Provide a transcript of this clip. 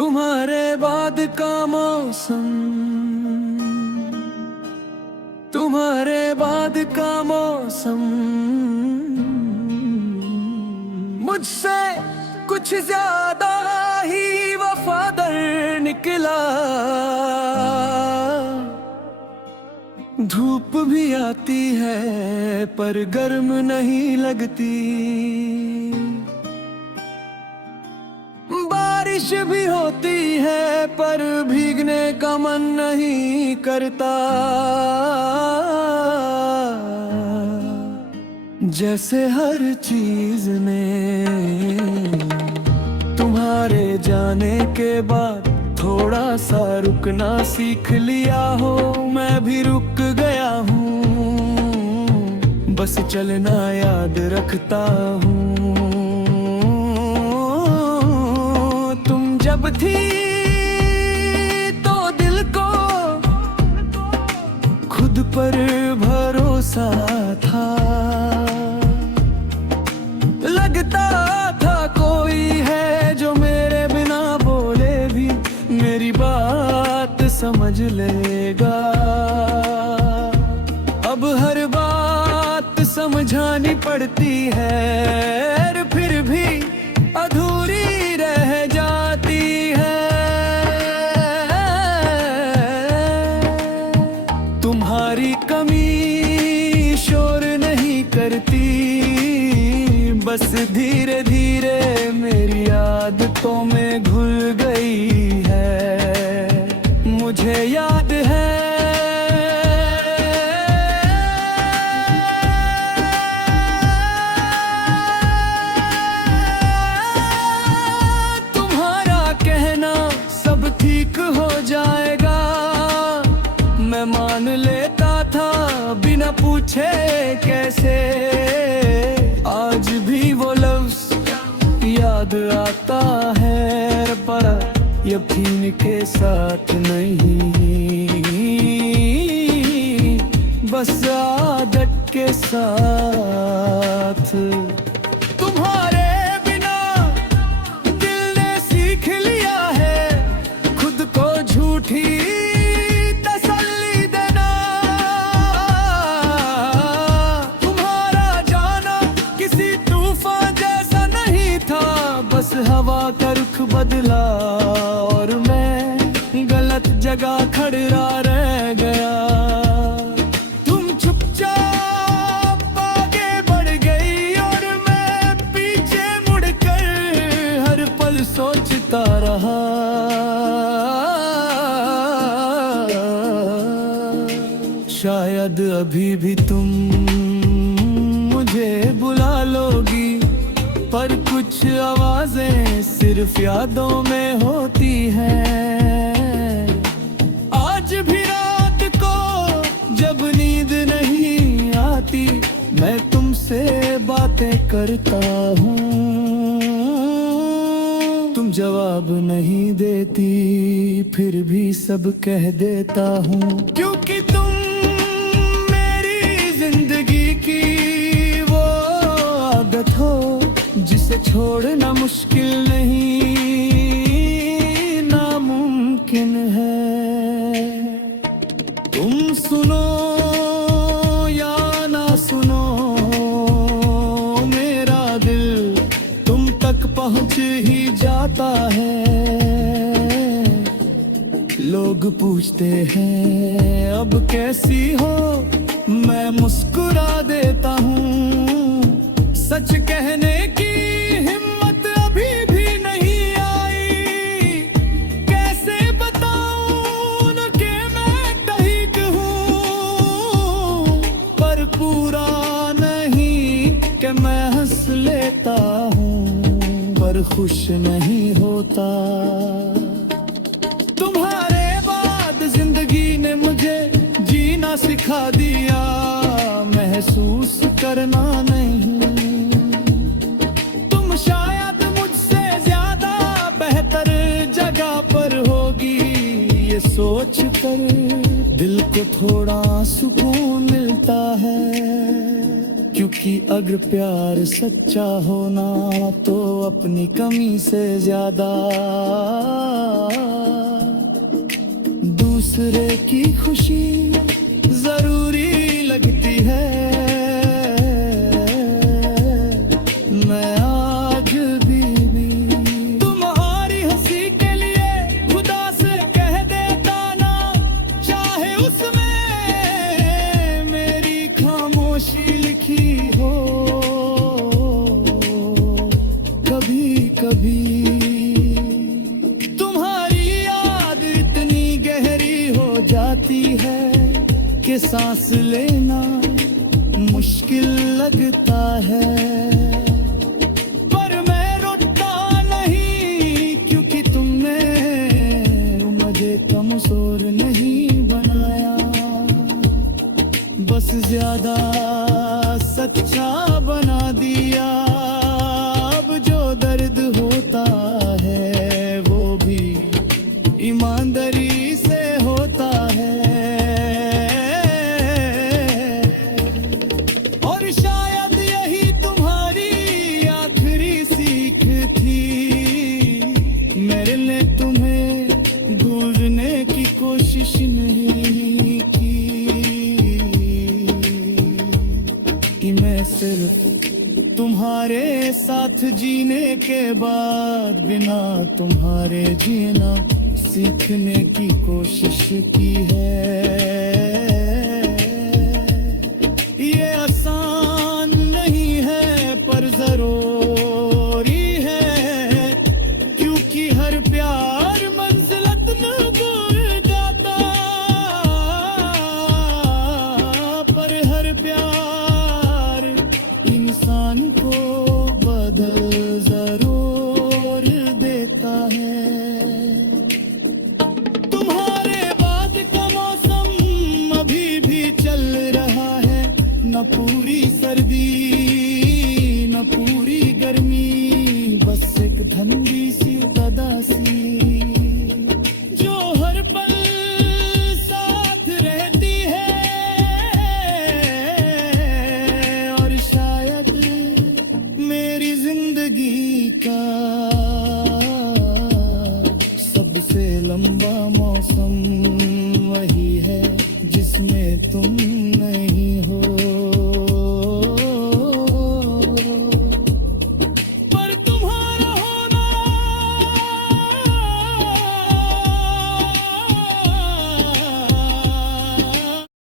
तुम्हारे बाद का मौसम, तुम्हारे बाद का मौसम मुझसे कुछ ज्यादा ही वफादार निकला। धूप भी आती है पर गर्म नहीं लगती, बारिश भी होती है पर भीगने का मन नहीं करता। जैसे हर चीज ने तुम्हारे जाने के बाद थोड़ा सा रुकना सीख लिया हो। मैं भी रुक गया हूँ, बस चलना याद रखता हूँ। तुम जब थी तो दिल को खुद पर भरोसा था, लगता था कोई है जो मेरे बिना बोले भी मेरी बात समझ लेगा। अब हर बात समझानी पड़ती है, फिर भी अधूरी रह जाती है। तुम्हारी कमी शोर नहीं करती, बस धीरे धीरे मेरी आदतों में घुल गई है। मुझे याद है तुम्हारा कहना सब ठीक हो जाएगा। मैं मान लेता था बिना पूछे कैसे, आज भी वो लफ्ज़ याद आता है पर यकीन के साथ नहीं, बस आदत के साथ। तुम्हारे बिना दिल ने सीख लिया है खुद को झूठी तसल्ली देना। तुम्हारा जाना किसी तूफान जैसा नहीं था, बस हवा का रुख बदला और मैं गलत जगह खड़ा रह गया। तुम चुपचाप आगे बढ़ गई और मैं पीछे मुड़कर हर पल सोचता रहा। शायद अभी भी तुम मुझे बुला लोगी, पर कुछ आवाजें सिर्फ यादों में होती हैं। आज भी रात को जब नींद नहीं आती, मैं तुमसे बातें करता हूँ। तुम जवाब नहीं देती, फिर भी सब कह देता हूँ, क्योंकि तुम मेरी जिंदगी की वो आदत हो जिसे छोड़ना मुश्किल नहीं, नामुमकिन है। तुम सुनो या ना सुनो, मेरा दिल तुम तक पहुंच ही जाता है। लोग पूछते हैं अब कैसी हो, मैं मुस्कुरा देता हूँ। सच कहने की हिम्मत अभी भी नहीं आई, कैसे बताऊं कि मैं ठीक हूँ। पर पूरा नहीं कि मैं हंस लेता हूँ, पर खुश नहीं होता। तुम्हारे बाद जिंदगी ने मुझे जीना सिखा दिया, महसूस करना नहीं। शायद मुझसे ज्यादा बेहतर जगह पर होगी, ये सोच कर दिल को थोड़ा सुकून मिलता है। क्योंकि क्योंकि अगर प्यार सच्चा होना तो अपनी कमी से ज्यादा दूसरे की खुशी जरूरी लगती है। मैं आज भी तुम्हारी हंसी के लिए खुदा से कह देता ना, चाहे उसमें मेरी खामोशी लिखी हो। कभी कभी तुम्हारी याद इतनी गहरी हो जाती है कि सांस लेना मुश्किल लगता है। पर मैं रोता नहीं क्योंकि तुमने मुझे कमजोर नहीं बनाया, बस ज्यादा सच्चा बना दिया। अब जो दर्द होता है वो भी ईमानदारी से होता है। और शायद यही तुम्हारी आखिरी सीख थी, मेरे ने तुम्हें भूलने की कोशिश नहीं की कि मैं सिर्फ तुम्हारे साथ जीने के बाद बिना तुम्हारे जीना सीखने की कोशिश की है। ये आसान नहीं है पर जरूरी है, क्योंकि हर प्यार मंजिलत न दूर जाता, पर हर प्यार इंसान को बदल जरूर देता है। तुम्हारे बाद का मौसम अभी भी चल रहा है, न पूरी सर्दी न पूरी गर्मी, बस एक ठंडी सी उदासी जो हर पल साथ रहती है। और शायद मेरी जिंदगी का सबसे लंबा मौसम वही है जिसमें तुम